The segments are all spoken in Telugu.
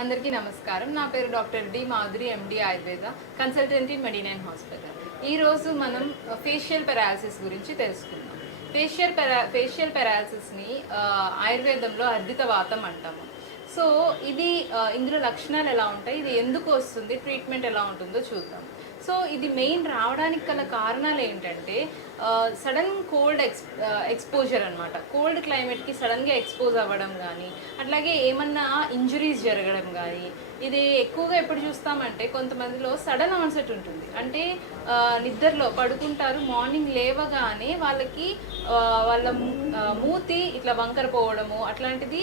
అందరికీ నమస్కారం. నా పేరు doctor D Madhuri, MD Ayurveda, consultant in Medinine hospital. ఈరోజు మనం ఫేషియల్ పెరాలసిస్ గురించి తెలుసుకుందాం. ఫేషియల్ పెరాలసిస్ని ఆయుర్వేదంలో అర్ధిత వాతం అంటాము. సో ఇది ఇందులో లక్షణాలు ఎలా ఉంటాయి, ఇది ఎందుకు వస్తుంది, ట్రీట్మెంట్ ఎలా ఉంటుందో చూద్దాం. సో ఇది మెయిన్ రావడానికి గల కారణాలు ఏంటంటే సడన్ కోల్డ్ ఎక్స్పోజర్ అనమాట. కోల్డ్ క్లైమేట్కి సడన్గా ఎక్స్పోజ్ అవ్వడం కానీ, అట్లాగే ఏమన్నా ఇంజురీస్ జరగడం కానీ. ఇది ఎక్కువగా ఎప్పుడు చూస్తామంటే కొంతమందిలో సడన్ ఆన్సెట్ ఉంటుంది. అంటే నిద్రలో పడుకుంటారు, మార్నింగ్ లేవగానే వాళ్ళకి వాళ్ళ మూతి ఇట్లా వంకర పోవడము అట్లాంటిది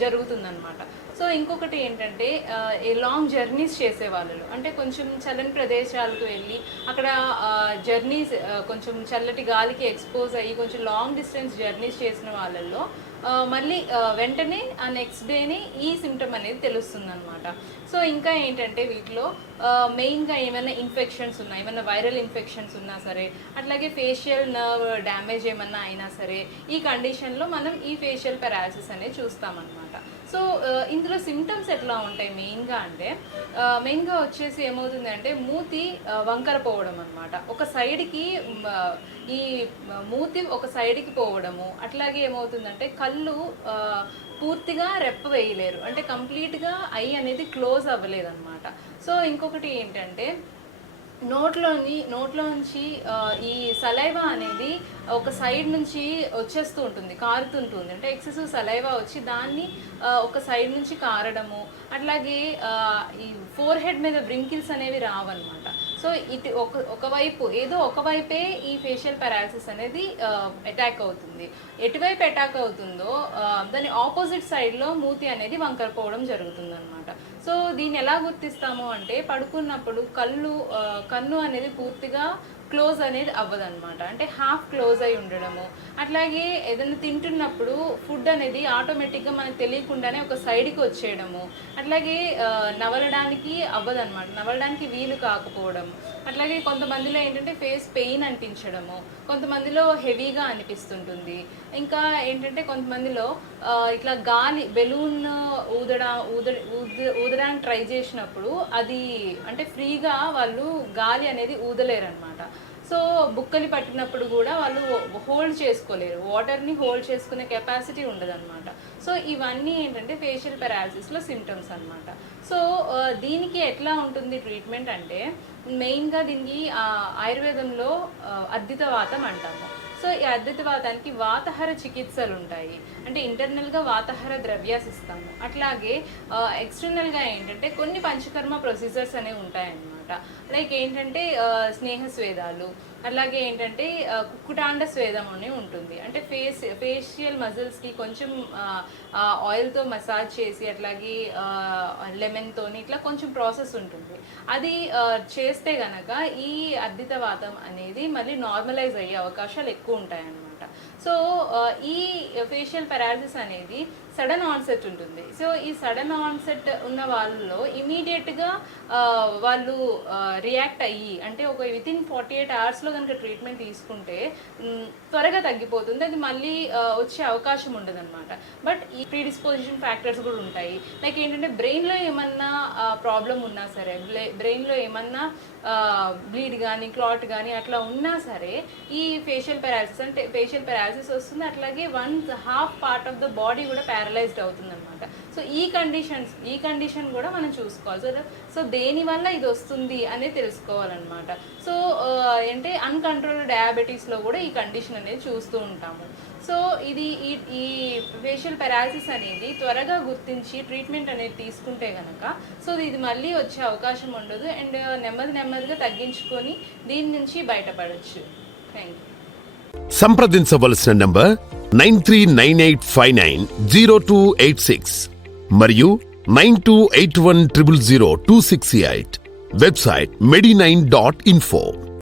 జరుగుతుందన్నమాట. సో ఇంకొకటి ఏంటంటే లాంగ్ జర్నీస్ చేసే వాళ్ళు, అంటే కొంచెం చల్లని ప్రదేశాలకు వెళ్ళి అక్కడ జర్నీస్ కొంచెం చల్లటి గాలికి ఎక్స్పోజ్ అయ్యి కొంచెం లాంగ్ డిస్టెన్స్ జర్నీస్ చేసిన వాళ్ళల్లో మళ్ళీ వెంటనే ఆ నెక్స్ట్ డేనే ఈ సిమ్టమ్ అనేది తెలుస్తుంది అనమాట. సో ఇంకా ఏంటంటే వీటిలో మెయిన్గా ఏమైనా ఇన్ఫెక్షన్స్ ఉన్నా, ఏమైనా వైరల్ ఇన్ఫెక్షన్స్ ఉన్నా సరే, అట్లాగే ఫేషియల్ నర్వ్ డ్యామేజ్ ఏమన్నా అయినా సరే, ఈ కండిషన్లో మనం ఈ ఫేషియల్ పెరాలసిస్ అనేది చూస్తామన్నమాట. సో ఇందులో సిమ్టమ్స్ ఎట్లా ఉంటాయి మెయిన్గా అంటే, మెయిన్గా వచ్చేసి ఏమవుతుంది అంటే మూతి వంకర పోవడం అనమాట. ఒక సైడ్కి ఈ మూతి ఒక సైడ్కి పోవడము, అట్లాగే ఏమవుతుందంటే కళ్ళు పూర్తిగా రెప్ప వేయలేరు, అంటే కంప్లీట్గా ఐ అనేది క్లోజ్ అవ్వలేదు అనమాట. సో ఇంకొకటి ఏంటంటే నోట్లోంచి ఈ సలైవా అనేది ఒక సైడ్ నుంచి వచ్చేస్తూ ఉంటుంది, కారుతుంటుంది. అంటే ఎక్సెసివ్ సలైవా వచ్చి దాన్ని ఒక సైడ్ నుంచి కారడము, అట్లాగే ఈ ఫోర్ హెడ్ మీద బ్రింకిల్స్ అనేవి రావన్నమాట. సో ఇటు ఒకవైపు ఏదో ఒకవైపే ఈ ఫేషియల్ పెరాలసిస్ అనేది అటాక్ అవుతుంది. ఎటువైపు అటాక్ అవుతుందో దాని ఆపోజిట్ సైడ్లో మూతి అనేది వంకరపోవడం జరుగుతుంది అనమాట. సో దీన్ని ఎలా గుర్తిస్తాము అంటే పడుకున్నప్పుడు కన్ను అనేది పూర్తిగా క్లోజ్ అనేది అవ్వదన్నమాట. అంటే హాఫ్ క్లోజ్ అయి ఉండడము, అట్లాగే ఏదైనా తింటున్నప్పుడు ఫుడ్ అనేది ఆటోమేటిక్గా మనకు తెలియకుండానే ఒక సైడ్కి వచ్చేయడము, అట్లాగే నవలడానికి అవ్వదన్నమాట, నవలడానికి వీలు కాకపోవడం. అట్లాగే కొంతమందిలో ఏంటంటే ఫేస్ పెయిన్ అనిపించడము, కొంతమందిలో హెవీగా అనిపిస్తుంటుంది. ఇంకా ఏంటంటే కొంతమందిలో ఇట్లా గాలి బెలూన్ ఊదడానికి ట్రై చేసినప్పుడు అది అంటే ఫ్రీగా వాళ్ళు గాలి అనేది ఊదలేరు అనమాట. సో బుక్కని పట్టినప్పుడు కూడా వాళ్ళు హోల్డ్ చేసుకోలేరు, వాటర్ని హోల్డ్ చేసుకునే కెపాసిటీ ఉండదన్నమాట. సో ఇవన్నీ ఏంటంటే ఫేషియల్ పెరాలసిస్లో సిమ్టమ్స్ అనమాట. సో దీనికి ఎట్లా ఉంటుంది ట్రీట్మెంట్ అంటే మెయిన్గా దీనికి ఆయుర్వేదంలో అర్ధిత వాతం అంటాము. సో ఈ అర్ధిత వాతానికి వాతహర చికిత్సలు ఉంటాయి. అంటే ఇంటర్నల్గా వాతహర ద్రవ్యాస్ ఇస్తాము, అట్లాగే ఎక్స్టర్నల్గా ఏంటంటే కొన్ని పంచకర్మ ప్రొసీజర్స్ అనేవి ఉంటాయన్నమాట. లైక్ ఏంటంటే స్నేహ స్వేదాలు, అలాగే ఏంటంటే కుక్కుటాండ స్వేదం అని ఉంటుంది. అంటే ఫేషియల్ మజిల్స్కి కొంచెం ఆయిల్తో మసాజ్ చేసి, అట్లాగే లెమన్తోని ఇట్లా కొంచెం ప్రాసెస్ ఉంటుంది. అది చేస్తే గనక ఈ అర్ధిత వాతం అనేది మళ్ళీ నార్మలైజ్ అయ్యే అవకాశాలు ఎక్కువ ఉంటాయన్నమాట. సో ఈ ఫేషియల్ పెరాలసిస్ అనేది సడన్ ఆన్సెట్ ఉంటుంది. సో ఈ సడన్ ఆన్సెట్ ఉన్న వాళ్ళలో ఇమీడియట్గా వాళ్ళు రియాక్ట్ అయ్యి, అంటే ఒక వితిన్ 48 అవర్స్లో కనుక ట్రీట్మెంట్ తీసుకుంటే త్వరగా తగ్గిపోతుంది, అది మళ్ళీ వచ్చే అవకాశం ఉండదన్నమాట. బట్ ఈ ప్రీడిస్పోజిషన్ ఫ్యాక్టర్స్ కూడా ఉంటాయి. లైక్ ఏంటంటే బ్రెయిన్లో ఏమన్నా ప్రాబ్లం ఉన్నా సరే, బ్రెయిన్లో ఏమన్నా బ్లీడ్ కానీ క్లాట్ కానీ అట్లా ఉన్నా సరే ఈ ఫేషియల్ పెరాలసిస్ వస్తుంది. అట్లాగే half part of the body కూడా ప్యారలైజ్డ్ అవుతుంది అనమాట. సో ఈ కండిషన్ కూడా మనం చూసుకోవాలి. సో దేనివల్ల ఇది వస్తుంది అనేది తెలుసుకోవాలన్నమాట. సో అంటే అన్కంట్రోల్డ్ డయాబెటీస్లో కూడా ఈ కండిషన్ అనేది చూస్తూ ఉంటాము. సో ఇది ఈ ఫేషియల్ పెరాలసిస్ అనేది త్వరగా గుర్తించి ట్రీట్మెంట్ అనేది తీసుకుంటే కనుక సో ఇది మళ్ళీ వచ్చే అవకాశం ఉండదు, అండ్ నెమ్మదిగా తగ్గించుకొని దీని నుంచి బయటపడవచ్చు. Thank you. సంప్రదించవలసిన నంబర్ 9398590286 మరియు 9281000268. Website medinine.info.